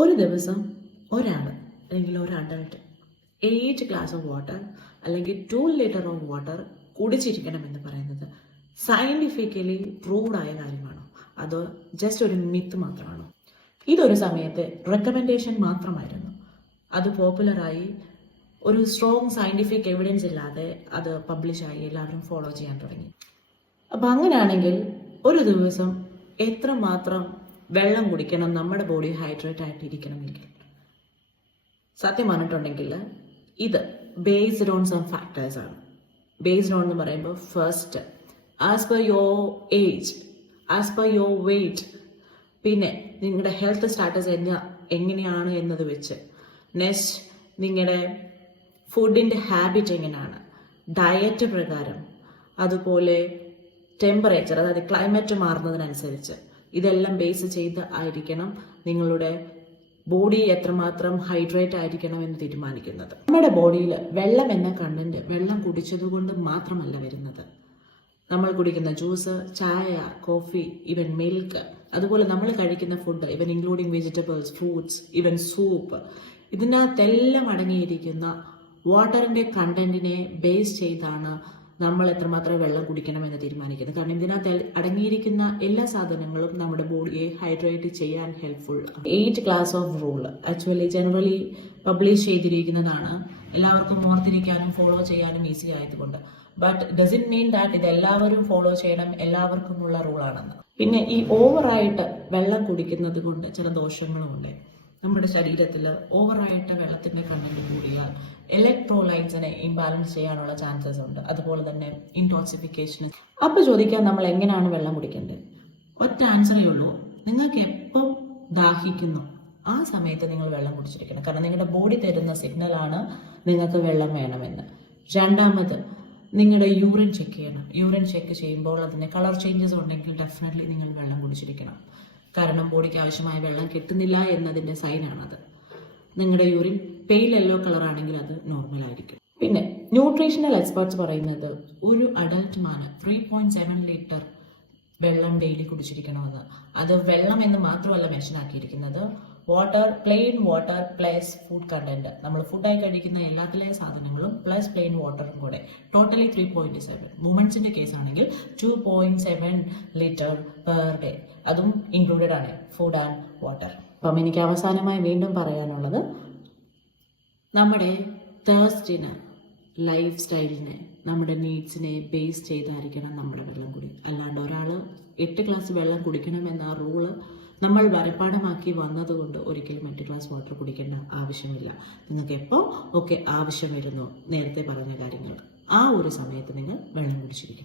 ഒരു ദിവസം ഒരാൾ അല്ലെങ്കിൽ ഒരു അഡൾട്ട് 8 ഗ്ലാസ് ഓഫ് വാട്ടർ അല്ലെങ്കിൽ 2 ലിറ്റർ ഓഫ് വാട്ടർ കുടിച്ചിരിക്കണമെന്ന് പറയുന്നത് സയന്റിഫിക്കലി പ്രൂവ്ഡ് ആയ കാര്യമാണോ അതോ ജസ്റ്റ് ഒരു മിത്ത് മാത്രമാണോ? ഇതൊരു സമയത്ത് റെക്കമെൻഡേഷൻ മാത്രമായിരുന്നു. അത് പോപ്പുലറായി ഒരു സ്ട്രോങ് സയന്റിഫിക് എവിഡൻസ് ഇല്ലാതെ അത് പബ്ലിഷായി എല്ലാവരും ഫോളോ ചെയ്യാൻ തുടങ്ങി. അപ്പം അങ്ങനെയാണെങ്കിൽ ഒരു ദിവസം എത്രമാത്രം വെള്ളം കുടിക്കണം നമ്മുടെ ബോഡി ഹൈഡ്രേറ്റ് ആയിട്ടിരിക്കണമെങ്കിൽ? സത്യം പറഞ്ഞിട്ടുണ്ടെങ്കിൽ ഇത് ബേസ്ഡ് ഓൺ സം ഫാക്ടേഴ്സ് ആണ്. ബേസ്ഡ് ഓൺ എന്ന് പറയുമ്പോൾ first as per your age, as per your wait, പിന്നെ നിങ്ങളുടെ ഹെൽത്ത് സ്റ്റാറ്റസ് എങ്ങനെയാണ് എന്നത് വെച്ച്, നെക്സ്റ്റ് നിങ്ങളുടെ ഫുഡിൻ്റെ ഹാബിറ്റ് എങ്ങനെയാണ്, ഡയറ്റ് പ്രകാരം, അതുപോലെ ടെമ്പറേച്ചർ, അതായത് ക്ലൈമറ്റ് മാറുന്നതിനനുസരിച്ച് ഇതെല്ലാം ബേസ് ചെയ്ത് ആയിരിക്കണം നിങ്ങളുടെ ബോഡി എത്രമാത്രം ഹൈഡ്രേറ്റ് ആയിരിക്കണം എന്ന് തീരുമാനിക്കുന്നത്. നമ്മുടെ ബോഡിയിൽ വെള്ളം എന്ന കണ്ടന്റ് വെള്ളം കുടിച്ചതുകൊണ്ട് മാത്രമല്ല വരുന്നത്. നമ്മൾ കുടിക്കുന്ന ജ്യൂസ്, ചായ, കോഫി, ഈവൻ മിൽക്ക്, അതുപോലെ നമ്മൾ കഴിക്കുന്ന food, even including vegetables, fruits, even soup, ഇതിനകത്തെല്ലാം അടങ്ങിയിരിക്കുന്ന വാട്ടറിന്റെ കണ്ടന്റിനെ ബേസ് ചെയ്താണ് നമ്മൾ എത്രമാത്രം വെള്ളം കുടിക്കണമെന്ന് തീരുമാനിക്കുന്നത്. കാരണം ഇതിനകത്ത് അടങ്ങിയിരിക്കുന്ന എല്ലാ സാധനങ്ങളും നമ്മുടെ ബോഡിയെ ഹൈഡ്രേറ്റ് ചെയ്യാൻ helpful. 8 glass of rule actually generally publish ചെയ്തിരിക്കുന്നതാണ്, എല്ലാവർക്കും ഓർത്തിരിക്കാനും ഫോളോ ചെയ്യാനും ഈസി ആയതുകൊണ്ട്. ബട്ട് ഡസൻറ്റ് മീൻ ദാറ്റ് ഇത് എല്ലാവരും ഫോളോ ചെയ്യണം, എല്ലാവർക്കുമുള്ള റൂളാണെന്ന്. പിന്നെ ഈ ഓവറായിട്ട് വെള്ളം കുടിക്കുന്നത് കൊണ്ട് ചില ദോഷങ്ങളുമുണ്ട്. നമ്മുടെ ശരീരത്തിൽ ഓവറായിട്ട് വെള്ളത്തിന്റെ കണ്ടന്റ് കൂടിയാൽ ഇലക്ട്രോലൈറ്റ്സിനെ ഇംബാലൻസ് ചെയ്യാനുള്ള ചാൻസസ് ഉണ്ട്, അതുപോലെ തന്നെ ഇൻടോക്സിഫിക്കേഷൻ. അപ്പൊ ചോദിക്കാൻ നമ്മൾ എങ്ങനെയാണ് വെള്ളം കുടിക്കേണ്ടത്? ഒറ്റ ആൻസറേ ഉള്ളൂ, നിങ്ങൾക്ക് എപ്പം ദാഹിക്കുന്നു ആ സമയത്ത് നിങ്ങൾ വെള്ളം കുടിച്ചിരിക്കണം. കാരണം നിങ്ങളുടെ ബോഡി തരുന്ന സിഗ്നലാണ് നിങ്ങൾക്ക് വെള്ളം വേണമെന്ന്. രണ്ടാമത് നിങ്ങളുടെ യൂറിൻ ചെക്ക് ചെയ്യണം. യൂറിൻ ചെക്ക് ചെയ്യുമ്പോൾ അതിന് കളർ ചേഞ്ചസ് ഉണ്ടെങ്കിൽ ഡെഫിനറ്റ്ലി നിങ്ങൾ വെള്ളം കുടിച്ചിരിക്കണം. കാരണം ബോഡിക്ക് ആവശ്യമായ വെള്ളം കിട്ടുന്നില്ല എന്നതിൻ്റെ സൈനാണത്. നിങ്ങളുടെ യൂറിൻ പെയിൽ യെല്ലോ കളർ ആണെങ്കിൽ അത് നോർമൽ ആയിരിക്കും. പിന്നെ ന്യൂട്രീഷണൽ എക്സ്പെർട്സ് പറയുന്നത് ഒരു അഡൽട്ട് മാന് 3.7 ലിറ്റർ വെള്ളം ഡെയിലി കുടിച്ചിരിക്കണമെന്ന്. അത് വെള്ളം എന്ന് മാത്രമല്ല മെൻഷൻ ആക്കിയിരിക്കുന്നത്, water, plain water plus food content, നമ്മൾ ഫുഡായി കഴിക്കുന്ന എല്ലാത്തിലെ സാധനങ്ങളും പ്ലസ് പ്ലെയിൻ വാട്ടറും കൂടെ ടോട്ടലി 3.7. വുമൻസിന്റെ കേസ് ആണെങ്കിൽ 2.7 ലിറ്റർ പെർ ഡേ, അതും ഇൻക്ലൂഡഡ് ആണ് ഫുഡ് ആൻഡ് വാട്ടർ. അപ്പം എനിക്ക് അവസാനമായി വീണ്ടും പറയാനുള്ളത്, നമ്മുടെ തേഴ്സ്റ്റിന്, ലൈഫ് സ്റ്റൈലിനെ, നമ്മുടെ നീഡ്സിനെ ബേസ് ചെയ്തായിരിക്കണം നമ്മുടെ വെള്ളം കുടി. അല്ലാണ്ട് ഒരാൾ 8 ഗ്ലാസ് വെള്ളം കുടിക്കണമെന്ന റൂള് നമ്മൾ വരപ്പാടമാക്കി വന്നതുകൊണ്ട് ഒരിക്കലും 8 ഗ്ലാസ് വാട്ടർ കുടിക്കേണ്ട ആവശ്യമില്ല. നിങ്ങൾക്ക് എപ്പോൾ ഒക്കെ ആവശ്യം വരുന്നോ നേരത്തെ പറഞ്ഞ കാര്യങ്ങൾ ആ ഒരു സമയത്ത് നിങ്ങൾ വെള്ളം കുടിച്ചിരിക്കും.